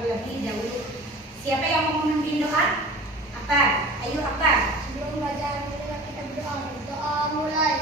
terlebih dahulu. Siapa yang mau memimpin doa? Apa? Ayo apa? Sebelum belajar kita berdoa. Doa mulai.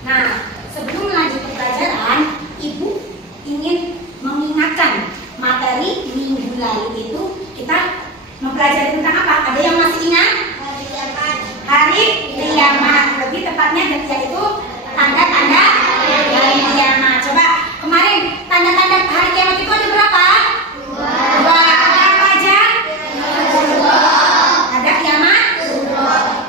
Nah, sebelum lanjut ke pelajaran, Ibu ingin mengingatkan materi minggu lalu itu kita mempelajari tentang apa? Ada yang masih ingat? Hari kiamat. Lebih tepatnya yaitu tanda-tanda hari kiamat. Coba kemarin tanda-tanda hari kiamat itu ada berapa? Dua. Ada apa aja? Ada kiamat,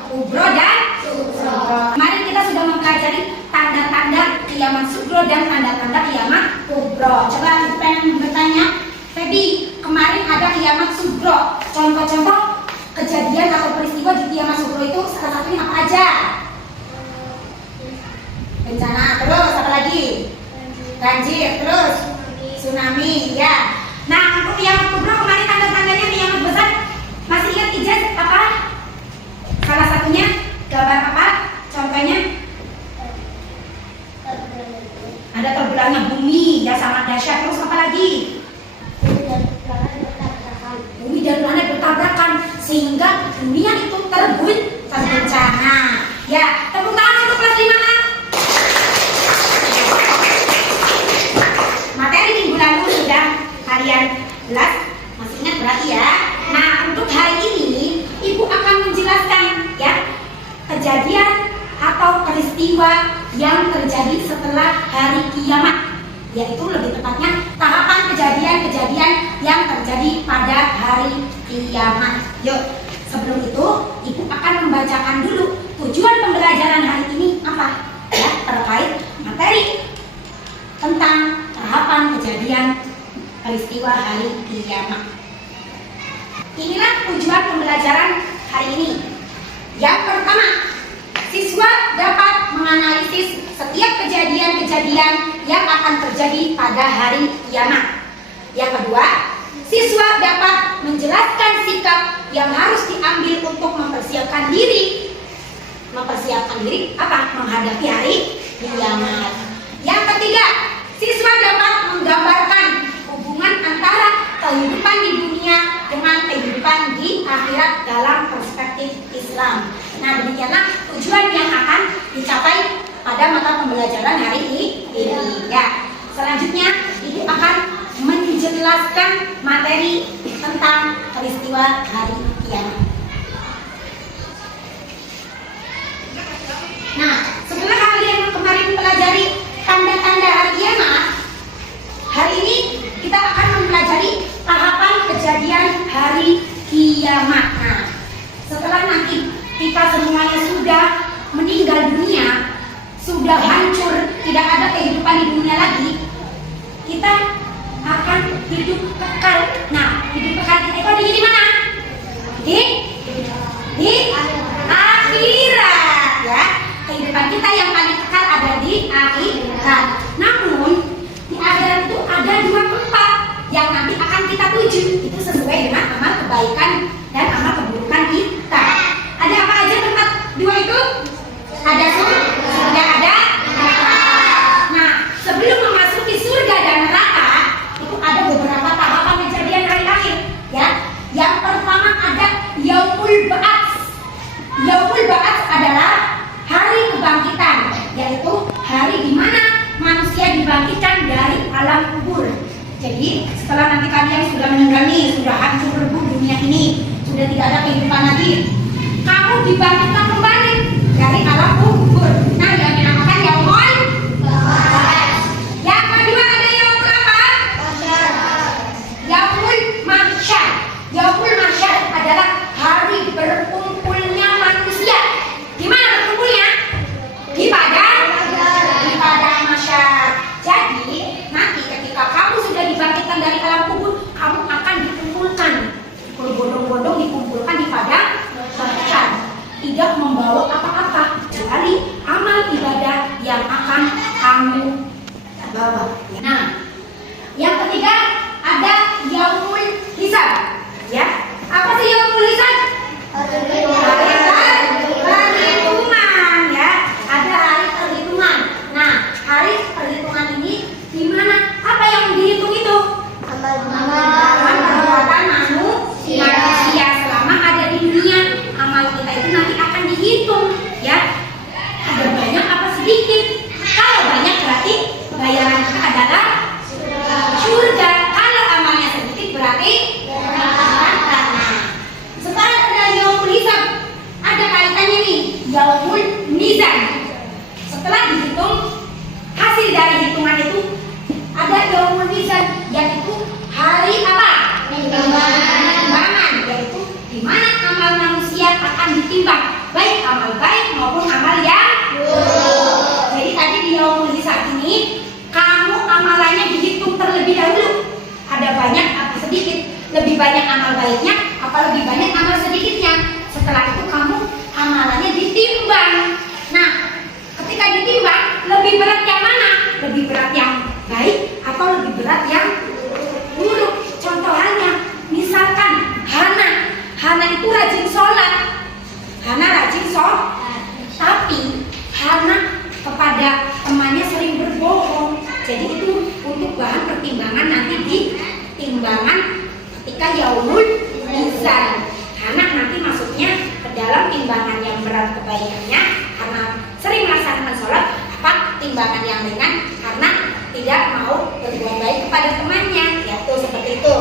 kubro dan sugro. Kemarin kita sudah mempelajari tanda-tanda kiamat sugro dan tanda-tanda kiamat kubro. Coba Ibu pengen bertanya, Febi, kemarin ada kiamat sugro. Contoh-contoh kejadian atau peristiwa di kiamat sugro itu salah satunya apa aja? Bencana, terus apa lagi? Banjir, terus tsunami, ya. Nah, untuk kiamat kubro kemarin tanda-tandanya kiamat besar masih ingat Ijaz apa? Salah satunya gambar apa? Contohnya ada terbelahnya bumi, ya sangat dahsyat. Terus apa lagi? Bumi dan planet bertabrakan sehingga dunia itu terbencana. Ya, tepuk tangan untuk kelas 5A. Materi minggu lalu sudah kalian jelas, masih ingat berarti ya. Nah, untuk hari ini Ibu akan menjelaskan ya kejadian atau peristiwa yang terjadi setelah hari kiamat, yaitu lebih tepatnya tahapan kejadian-kejadian yang terjadi pada hari kiamat. Yuk, sebelum itu Ibu akan membacakan dulu tujuan pembelajaran hari ini apa ya terkait materi tentang tahapan kejadian peristiwa hari kiamat. Inilah tujuan pembelajaran hari ini. Yang pertama, siswa dapat menganalisis setiap kejadian-kejadian yang akan terjadi pada hari kiamat. Yang kedua, siswa dapat menjelaskan sikap yang harus diambil untuk mempersiapkan diri. Mempersiapkan diri apa? Menghadapi hari kiamat. Yang ketiga, siswa dapat menggambarkan hubungan antara kehidupan di dunia dengan kehidupan di akhirat dalam perspektif Islam. Nah, demikianlah tujuan yang akan dicapai pada mata pembelajaran hari ini. Ya, selanjutnya Ibu akan menjelaskan materi tentang peristiwa hari kiamat. Nah, setelah kalian kemarin mempelajari tanda-tanda hari kiamat, hari ini kita akan mempelajari tahapan kejadian hari kiamat. Nah, setelah nanti kita semuanya sudah meninggal dunia, sudah hancur, tidak ada kehidupan di dunia lagi, kita akan hidup kekal. Nah, hidup kekal kita itu adanya di mana? Di akhirat, ya. Kehidupan kita yang paling kekal ada di akhirat. Namun di akhirat itu ada dua tempat yang nanti akan kita tuju. Itu sesuai dengan amal kebaikan dan amal keburukan kita. Ada apa aja tempat dua itu? Ada surga, ada neraka. Nah, sebelum memasuki surga dan neraka itu ada beberapa tahapan kejadian hari akhir, ya. Yang pertama ada Yaumul Ba'ats. Yaumul Ba'ats adalah hari kebangkitan, yaitu hari di mana manusia dibangkitkan dari alam kubur. Jadi setelah nanti kalian sudah meninggal nih, sudah hancur lebur dunia ini, sudah tidak ada kehidupan lagi, kamu dibangkitkan kembali dari alam kubur. Nah, yang dinamakan Yaumul Ba'ats. Yang kedua ada Yaumul apa? Yaumul Mahsyar. Yaumul Mahsyar adalah hari berkumpulnya manusia. Di mana berkumpulnya? Di padang mahsyar. Jadi nanti ketika kamu sudah dibangkitkan dari alam kubur, kamu akan dikumpulkan, berbondong-bondong dikumpulkan di padang mahsyar. Tidak membawa apa-apa kecuali amal ibadah yang akan kamu bawa. Nah, yang ketiga ada Yaumul Hisab. Ya, apa sih Yaumul Hisab? Perhitungan, ya. Ada hari perhitungan. Nah, hari perhitungan ini di mana apa yang dihitung itu? Amal perbuatan manusia selama ada di dunia. Amal kita itu nanti akan dihitung, ya. Ada banyak apa sedikit? Kalau banyak berarti bayaran kita adalah surga. Kalau amalnya sedikit berarti neraka. Sekarang ada Yaumul Hisab. Ada kaitannya nih, Yaumul Mizan. Setelah dihitung hasil dari hitungan itu ada Yaumul Mizan, yaitu hari apa? Timbangan, yaitu di mana amal manusia akan ditimbang, baik amal baik maupun amal yang buruk. Jadi tadi di Yaumul Hisab ini kamu amalannya dihitung terlebih dahulu. Ada banyak atau sedikit, lebih banyak amal baiknya apa lebih banyak amal sedikitnya. Setelah itu kamu amalannya ditimbang. Nah, ketika ditimbang lebih berat yang mana? Lebih berat yang baik atau lebih berat yang buruk? Contoh halnya, misalkan Hana itu rajin sholat. Hana rajin sholat, tapi Hana kepada temannya sering berbohong. Jadi itu untuk bahan pertimbangan nanti di timbangan ketika Yaumul Mizan. Hana nanti masuknya ke dalam timbangan yang berat kebaikannya karena sering melaksanakan sholat, apa timbangan yang ringan karena tidak mau berbuat baik kepada temannya, yaitu seperti itu.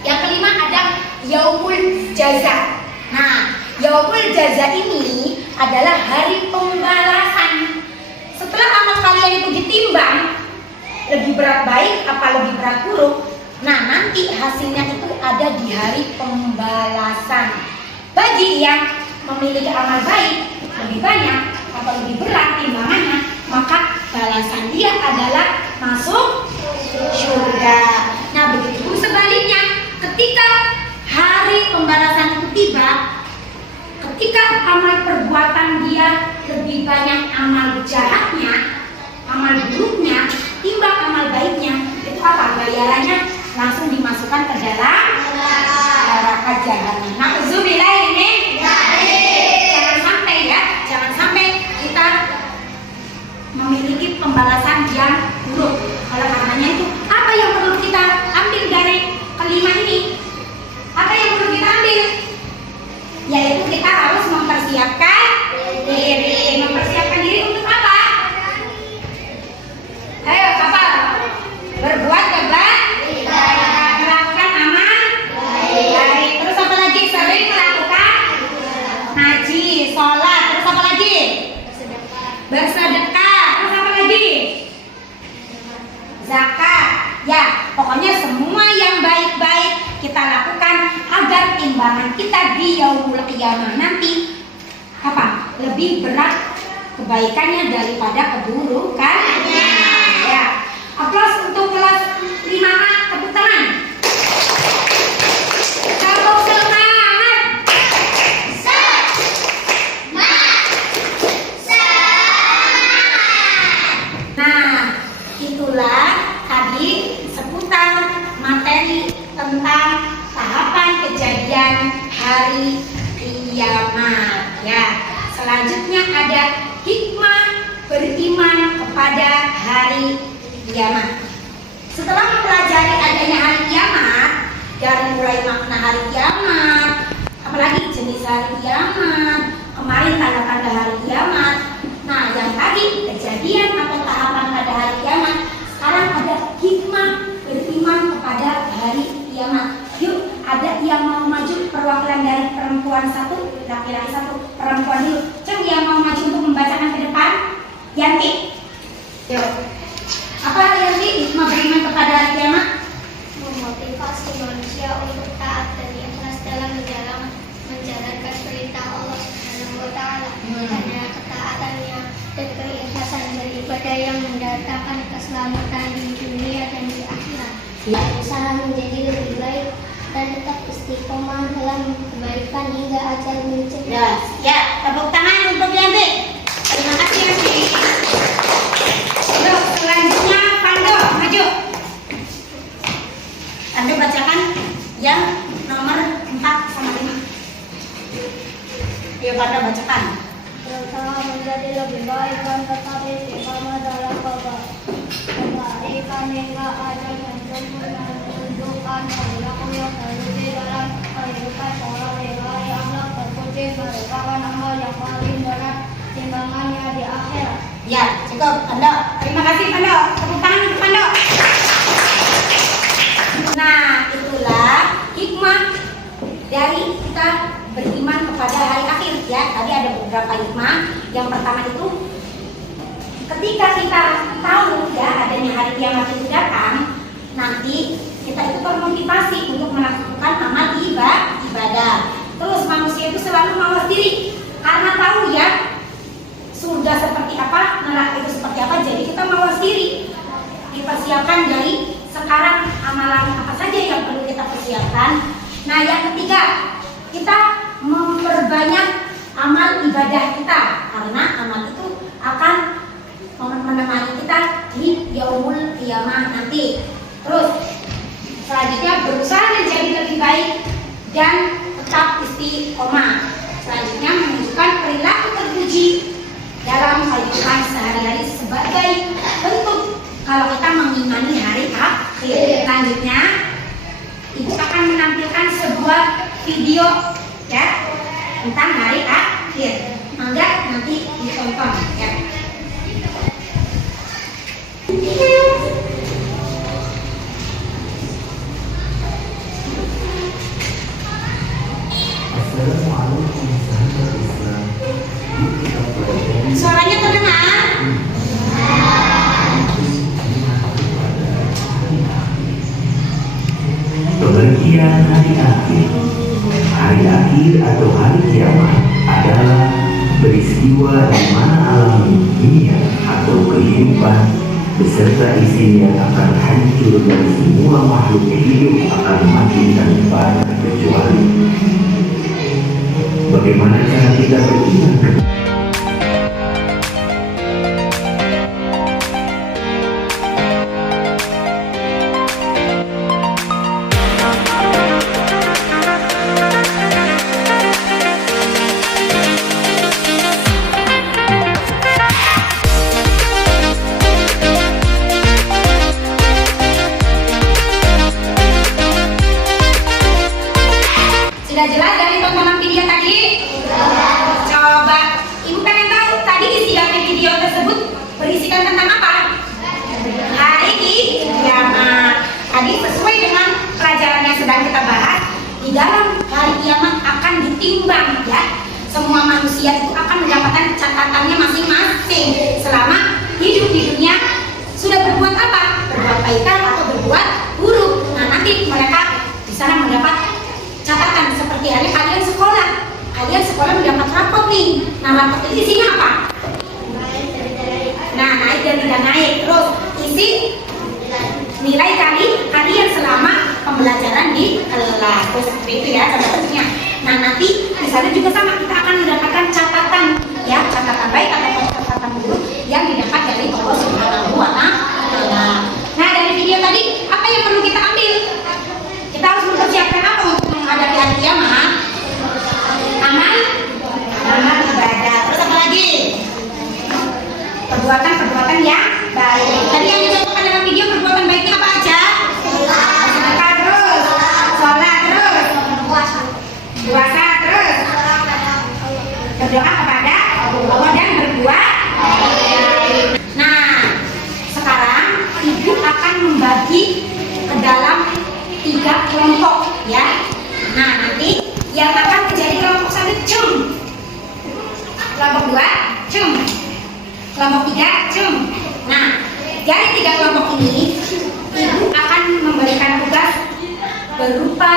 Yang kelima ada Yaumul Jaza. Nah, Yaumul Jaza ini adalah hari pembalasan. Setelah amal kalian itu ditimbang, lebih berat baik apa lebih berat buruk, nah nanti hasilnya itu ada di hari pembalasan. Bagi yang memiliki amal baik lebih banyak atau lebih berat timbangannya, maka balasan dia adalah masuk surga. Nah, begitu pun sebaliknya, ketika hari pembalasan itu tiba, ketika amal perbuatan dia lebih banyak amal jahatnya, amal buruknya, timbang amal baiknya, itu apa? Bayarannya langsung dimasukkan ke dalam neraka jahanam. Na'udzubillah ini. Jangan sampai, ya, jangan sampai kita memiliki pembalasan yang buruk. Oleh karenanya itu, apa yang perlu kita ambil dari kelima ini? Apa yang perlu kita ambil? Yaitu kita harus mempersiapkan diri. Mempersiapkan diri untuk apa? Ayo, apa? Berbuat kebaikan, melakukan amal baik. Terus apa lagi? Sering melakukan ngaji, sholat. Terus apa lagi? Bersedekah. Terus apa lagi? Zakat. Ya, pokoknya semua yang baik-baik kita lakukan agar timbangan kita di Yaumul Qiyamah nanti apa? Lebih berat kebaikannya daripada keburukannya. Ya. Aplaus untuk kelas 5A, tepuk hari kiamat. Ya, selanjutnya ada hikmah beriman kepada hari kiamat. Setelah mempelajari adanya hari kiamat, dari mulai makna hari kiamat, apalagi jenis hari kiamat, kemarin tanda-tanda hari kiamat. Nah, yang tadi kejadian atau tahapan pada hari kiamat, sekarang ada hikmah beriman kepada hari kiamat. Yuk, ada yang mau maju perwakilan dari perempuan satu, laki-laki satu, perempuan dulu. Coba yang mau maju untuk membacakan ke depan. Yanti. Yuk. Apa Yanti hikmah beriman kepada hari kiamat? Memotivasi manusia untuk taat dan ikhlas dalam menjalankan perintah Allah Subhanahu wa Ta'ala. Karena ketaatannya dan keikhlasan beribadah yang mendatangkan keselamatan di dunia dan di akhirat. Berusaha menjadi lebih baik dan tetap istiqomah dalam kebaikan hingga ajal menjemput. Ya, tepuk tangan untuk Yanti. Terima kasih Yanti. Yuk, selanjutnya Pando, maju. Pando bacakan yang nomor 4 sama 5. Yuk Pando bacakan. Berusaha menjadi lebih baik dan tetap istiqomah dalam kebaikan hingga ajal menjemput dan menunjukkan perilaku yang terwujud dalam kehidupan sehari-hari. Akhlak terpuji merupakan amal yang paling berat timbangannya di akhirat. Ya, cukup Pando. Terima kasih Pando. Tepuk tangan untuk Pando. Nah, itulah hikmah dari kita beriman kepada hari akhir ya. Tadi ada beberapa hikmah. Yang pertama itu ketika kita tahu ya adanya hari kiamat itu datang, nanti kita itu termotivasi untuk melakukan amal ibadah. Terus manusia itu selalu mawas diri karena tahu ya surga seperti apa, neraka itu seperti apa. Jadi kita mawas diri. Dipersiapkan dari sekarang amalan apa saja yang perlu kita persiapkan. Nah, yang ketiga, kita memperbanyak amal ibadah kita karena amal itu akan menemani kita di yaumul qiyamah nanti. Terus selanjutnya berusaha menjadi lebih baik dan tetap istiqomah. Selanjutnya menunjukkan perilaku terpuji dalam kehidupan sehari-hari sebagai bentuk kalau kita mengimani hari akhir. Selanjutnya Ibu akan menampilkan sebuah video ya tentang hari akhir. Mangga nanti ditonton ya. Suaranya terdengar? Pengertian hari akhir. Hari akhir atau hari kiamat adalah peristiwa di mana alam dunia atau kehidupan beserta isinya akan hancur dan semua makhluk hidup akan mati tanpa terkecuali. Bagaimana cara kita beriman? Sudah jelas dari tontonan video tadi? Coba Ibu pengen tahu tadi isi dari video tersebut berisikan tentang apa? Hari kiamat. Tadi sesuai dengan pelajaran yang sedang kita bahas, di dalam hari kiamat akan ditimbang ya. Semua manusia itu akan mendapatkan catatannya masing-masing selama hidup di dunia. Sudah berbuat apa? Berbuat baik atau berbuat buruk. Nah, nanti mereka di sana mendapat catatan seperti halnya kalian sekolah. Kalian sekolah mendapat rapot nih. Nah, rapot itu isinya apa? Nah, naik dan tidak naik. Terus isi nilai kalian selama pembelajaran di kelas. Terus seperti itu ya catatannya. Nah, nanti di sana juga sama, kita akan mendapatkan catatan ya, catatan baik atau catatan buruk yang didapat dari Allah Subhanahu wa Ta'ala. Nah, dari video tadi apa yang perlu kita ambil? Kita harus mempersiapkan apa untuk menghadapi hari kiamat? kelompok ya. Nah, nanti yang akan menjadi kelompok 1 cum. Kelompok 2 cum. Kelompok 3 cum. Nah, dari 3 kelompok ini ibu akan memberikan tugas berupa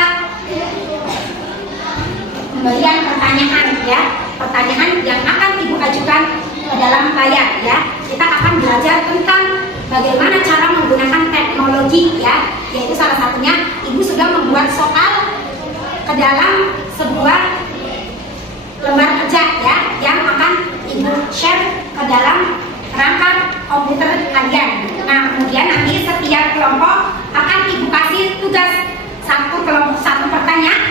pemberian pertanyaan ya. Pertanyaan yang akan ibu ajukan ke dalam layar ya. Kita akan belajar tentang bagaimana cara menggunakan teknologi ya, yaitu salah satunya ibu sudah membuat soal ke dalam sebuah lembar kerja ya, yang akan ibu share ke dalam perangkat komputer kalian. Nah, kemudian nanti setiap kelompok akan ibu kasih tugas satu pertanyaan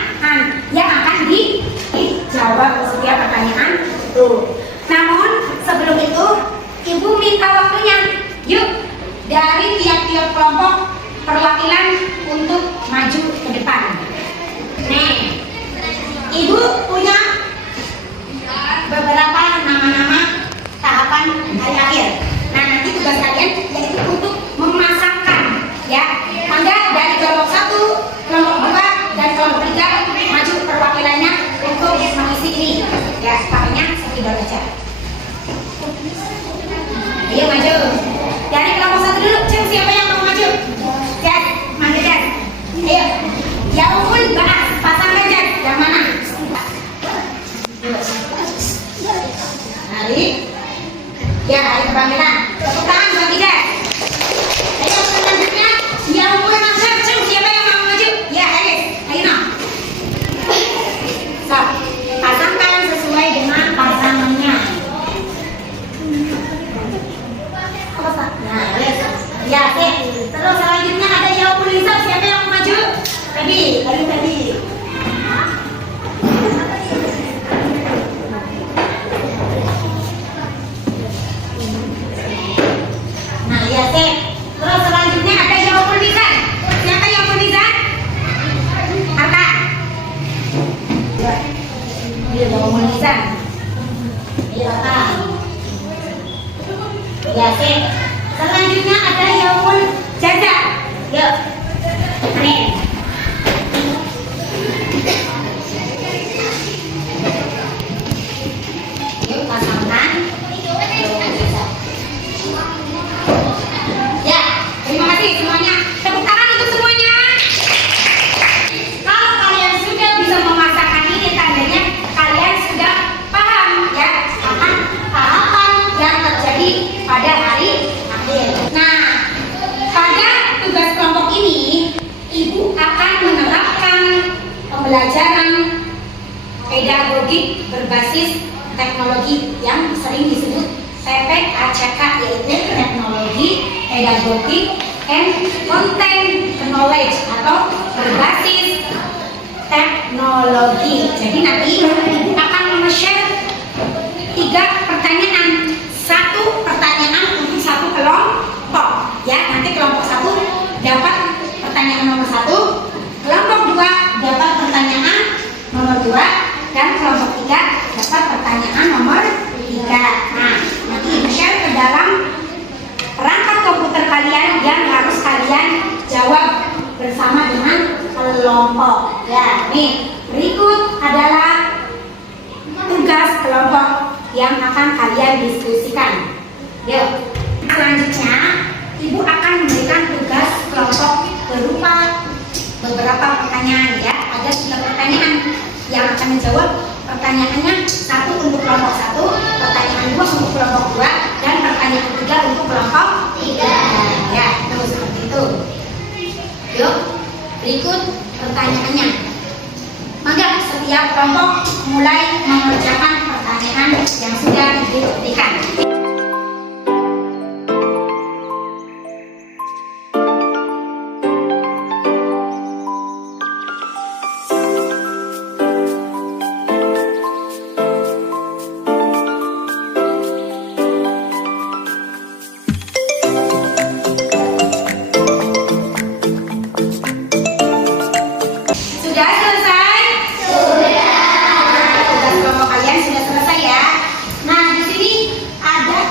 yang akan dijawab setiap pertanyaan itu. Namun sebelum itu ibu minta waktunya. Yuk, dari tiap-tiap kelompok perwakilan untuk maju ke depan. Nih, ibu punya beberapa nama-nama tahapan hari akhir. Nah, nanti tugas kalian yaitu untuk memasangkan ya. Mangga dari kelompok 1, kelompok 2, dan kelompok 3 maju perwakilannya untuk mengisi ini. Ya, pakainya spidol aja. Ayo maju. Dari kelompok 1 dulu, cek siapa yang mau maju? Jas, maju Jas. Ayo. Yaumul Ba'ats, pasangkan Jas. Yang mana? Hari. Ya, hari kebangkitan. Tepuk tangan bagi Jas. Ayo selanjutnya, Yaumul Mahsyar, cek siapa yang mau maju? Ya, Haris. Ayo no. So, pasangkan sesuai dengan pasangannya. Nah, ya, oke. Terus selanjutnya ada Yaumul Hisab. Siapa yang mau maju? Tadi. Nah, ya, oke. Terus selanjutnya ada Yaumul Mizan. Siapa Yaumul Mizan? Apa? Iya, Yaumul Mizan. Iya, apa? Ya, oke. Selanjutnya ada Yaumul Jaza. Yuk. Nih. Yuk pasangkan. Ya, terima kasih semuanya. Tepuk tangan untuk semuanya. Kalau kalian sudah bisa memasangkan ini, tandanya kalian sudah paham ya akan tahapan yang terjadi pada hari akhir. Nah, pada tugas kelompok ini, ibu akan menerapkan pembelajaran pedagogik berbasis teknologi yang sering disebut TPACK, yaitu teknologi, pedagogik, and content knowledge atau berbasis teknologi. Jadi nanti ibu akan men-share 3 pertanyaan. 1 pertanyaan untuk 1 kelompok ya. Nanti kelompok 1 dapat pertanyaan nomor 1, kelompok 2 dapat pertanyaan nomor 2, dan kelompok 3 dapat pertanyaan nomor 3. Nah, nanti ibu share ke dalam perangkat komputer kalian yang harus kalian jawab bersama dengan kelompok ya. Nih, berikut adalah tugas kelompok yang akan kalian diskusikan. Yuk. Selanjutnya, ibu akan memberikan tugas kelompok berupa beberapa pertanyaan ya. Ada 3 pertanyaan yang akan menjawab. Pertanyaannya 1 untuk kelompok 1, pertanyaan 2 untuk kelompok 2, dan pertanyaan 3 untuk kelompok 3. Ya, terus seperti itu. Yuk, berikut pertanyaannya. Maka setiap kelompok mulai mengerjakan pertanyaan yang sudah diberikan. Sudah selesai? Sudah. Tugas kelompok kalian sudah selesai ya. Nah, di sini ada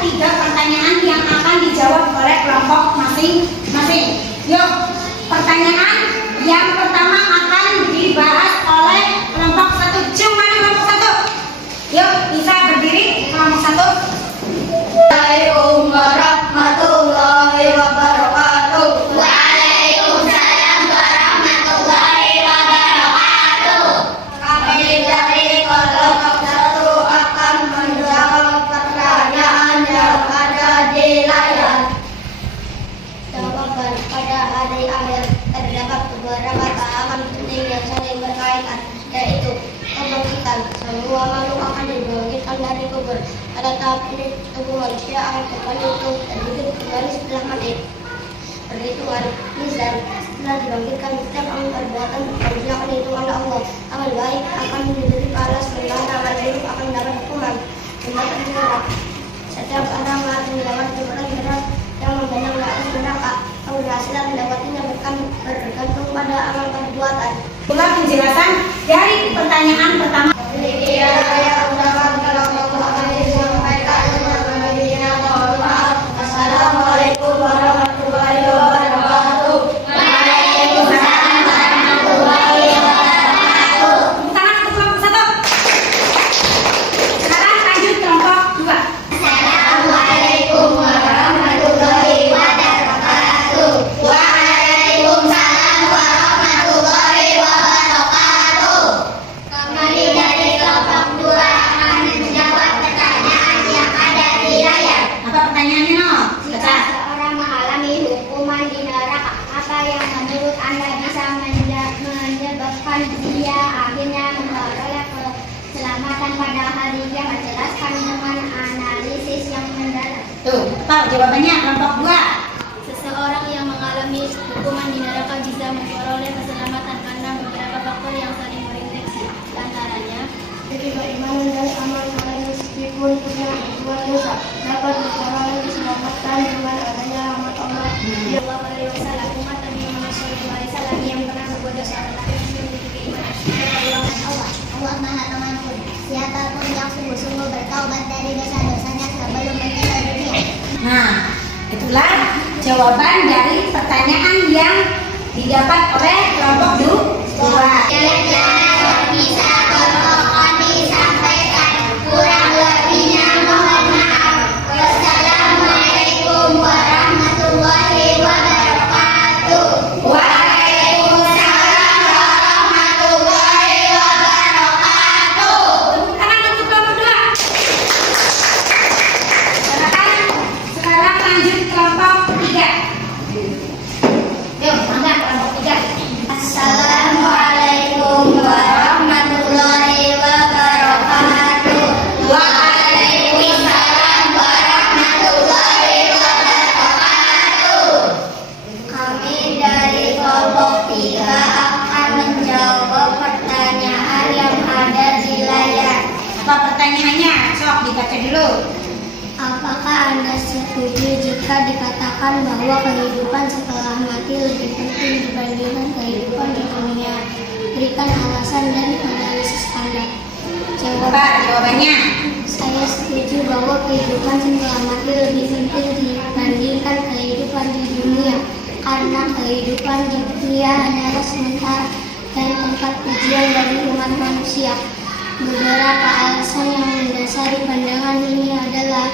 akan penting yang saling berkaitan, yaitu kebangkitan. Semua makhluk akan dibangkitkan dari kubur. Pada tahap ini tubuh manusia akan kembali utuh dan hidup kembali setelah mati. Perhitungan mizan, setelah dibangkitkan setiap amal perbuatan berjalan hitungan Allah. Amal baik akan diberi pahala, sementara amal buruk akan mendapat hukuman mendapat neraka. Setiap orang akan mendapat hukuman berat yang memandang ke atas neraka. Keberhasilan mendapatinya bergantung pada amal perbuatan. Itulah penjelasan dari pertanyaan pertama. Assalamualaikum warahmatullahi wabarakatuh. Waalaikumsalam warahmatullahi wabarakatuh. Tepuk tangan untuk kelompok 1. Sekarang lanjut kelompok 2. Assalamualaikum warahmatullahi wabarakatuh. Waalaikumsalam warahmatullahi wabarakatuh. Kami dari kelompok 2 akan menjawab pertanyaan yang ada di layar. Apa pertanyaannya, No? Jika Baca. seorang mengalami hukuman di neraka, apa yang menurut Anda bisa menyebabkan dia akhirnya memperoleh keselamatan pada hari kiamat? Jelaskan dengan analisis yang mendalam. Tuh, apa jawabannya kelompok 2? Seseorang yang mengalami hukuman di neraka bisa memperoleh keselamatan karena beberapa faktor yang saling berinteraksi. Di antaranya, keimanan dan amal soleh meskipun punya hubungan dosa dapat memperoleh keselamatan dengan adanya rahmat Allah. Sallallahu alaihi wasallam, umat Nabi Muhammad SAW yang pernah berbuat dosa tetapi memiliki keimanan kepada Allah. Allah Maha Pengampun. Siapapun yang sungguh-sungguh bertaubat dari dosa-dosanya sebelum meninggal dunia. Nah, itulah jawaban dari pertanyaan yang didapat oleh kelompok 2. Bisa kami sampaikan, kurang lebihnya mohon maaf. Wassalamualaikum warahmatullahi wabarakatuh. Waalaikumsalam warahmatullahi wabarakatuh. Tepuk tangan untuk kelompok 2. Sekarang lanjut kelompok 3. Yuk, mangga kelompok 3. Assalamualaikum warahmatullahi wabarakatuh. Waalaikumsalam warahmatullahi wabarakatuh. Kami dari kelompok 3 akan menjawab pertanyaan yang ada di layar. Apa pertanyaannya? Sok dibaca dulu. Apakah Anda setuju jika dikatakan bahwa kehidupan setelah mati lebih penting dibandingkan kehidupan di dunia? Berikan alasan dan analisis Anda. Apa jawabannya? Saya setuju bahwa kehidupan setelah mati lebih penting dibandingkan kehidupan di dunia, karena kehidupan di dunia hanyalah sementara dan tempat ujian bagi umat manusia. Beberapa alasan yang mendasari pandangan ini adalah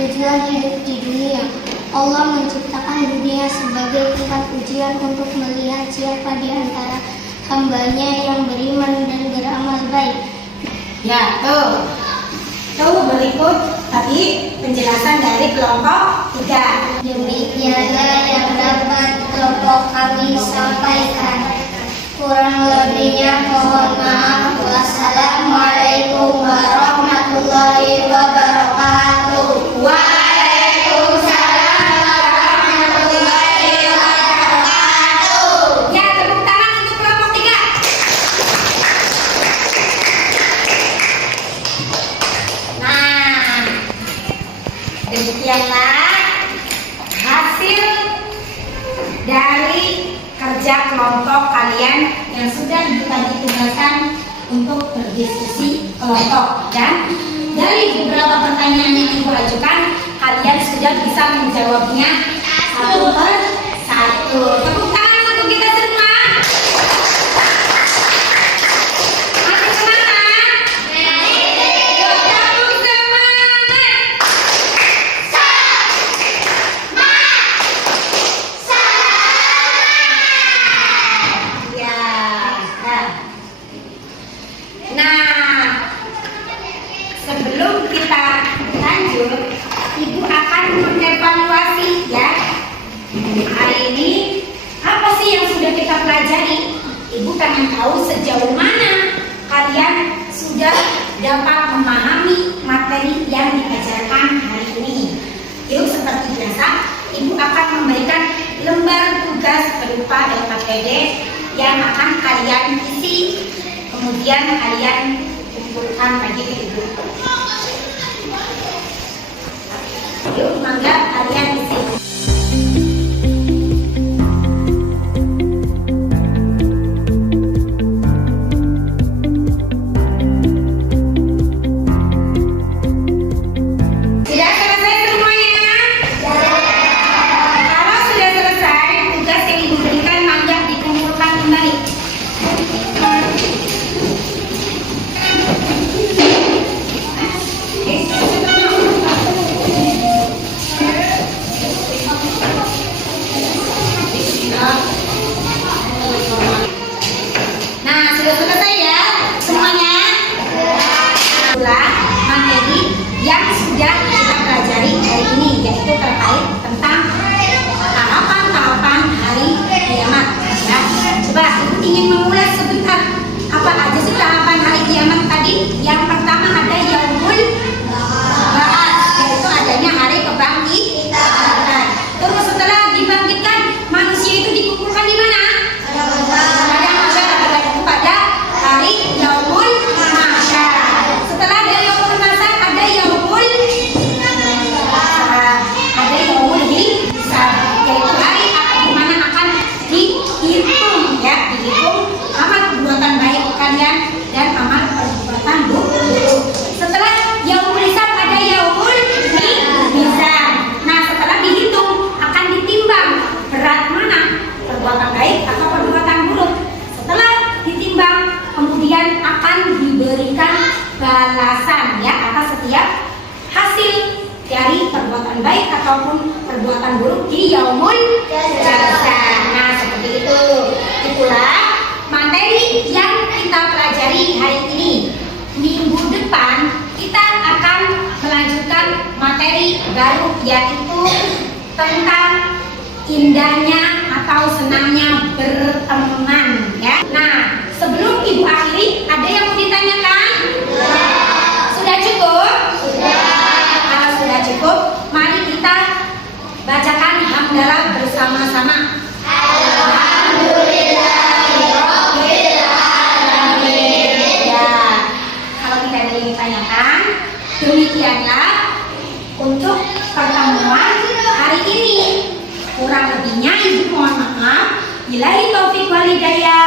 tujuan hidup di dunia. Allah menciptakan dunia sebagai tempat ujian untuk melihat siapa di antara hambanya yang beriman dan beramal baik. Ya, tuh. Tuh berikut tadi penjelasan dari kelompok 3. Demikianlah yang dapat kelompok kami sampaikan. Kurang lebihnya mohon maaf. Wassalamualaikum warahmatullahi wabarakatuh. Waalaikumsalam warahmatullahi wabarakatuh. Ya, tepuk tangan untuk kelompok 3. Nah, demikianlah hasil dari kerja kelompok kalian yang sudah ditugaskan untuk berdiskusi kelompok, dan dari beberapa pertanyaan yang ibu ajukan kalian sudah bisa menjawabnya satu per satu. Tepuk tangan untuk kita semua. Masih semangat? Yuk, kamu semangat. Ya. Nah, sebelum kita lanjut, ibu akan mengevaluasi ya. Hari ini pengen tahu sejauh mana kalian sudah dapat memahami materi yang diajarkan hari ini. Yuk, seperti biasa, Ibu akan memberikan lembar tugas berupa LKPD yang akan kalian isi, kemudian kalian kumpulkan lagi ke Ibu. Yuk, mangga kalian isi. Materi yang sudah kita pelajari hari ini, yaitu terkait tentang tahapan-tahapan hari kiamat. Ya, coba Ibu ingin mengulas sebentar apa aja sih tahapan hari kiamat tadi. Yang pertama ada Yaumul Ba'ats, yaitu adanya hari kebangkitan. Terus setelah dibangkitkan, manusia itu dikumpulkan di mana? Pada masyarakat, pada hari Yaumul Mahsyar. Setelah dari Yaumul Mahsyar ada Yaumul Hisab, yaitu hari di mana akan dihitung, ya, dihitung amal perbuatan baik kalian dan amal perbuatan buruk. Setelah Yaumul Hisab ada Yaumul Mizan. Nah, setelah dihitung akan ditimbang berat mana perbuatan baik atau perbuatan buruk. Setelah ditimbang kemudian akan diberikan balasan, ya, atas setiap hasil dari perbuatan baik ataupun perbuatan buruk di Yaumul Jaza. Nah, seperti itu. Itulah materi yang kita pelajari hari ini. Minggu depan kita akan melanjutkan materi baru, yaitu tentang indahnya atau senangnya berteman, ya. Nah, sebelum Ibu akhiri, ada yang mau ditanyakan? Sudah cukup? Kalau sudah cukup, mari kita bacakan hamdalah bersama-sama. Alhamdulillahirobbilalamin. Ya, kalau tidak ada yang ditanyakan, demikianlah untuk pertemuan hari ini. Kurang lebihnya Ibu mohon maaf. Billahi taufiq wal hidayah.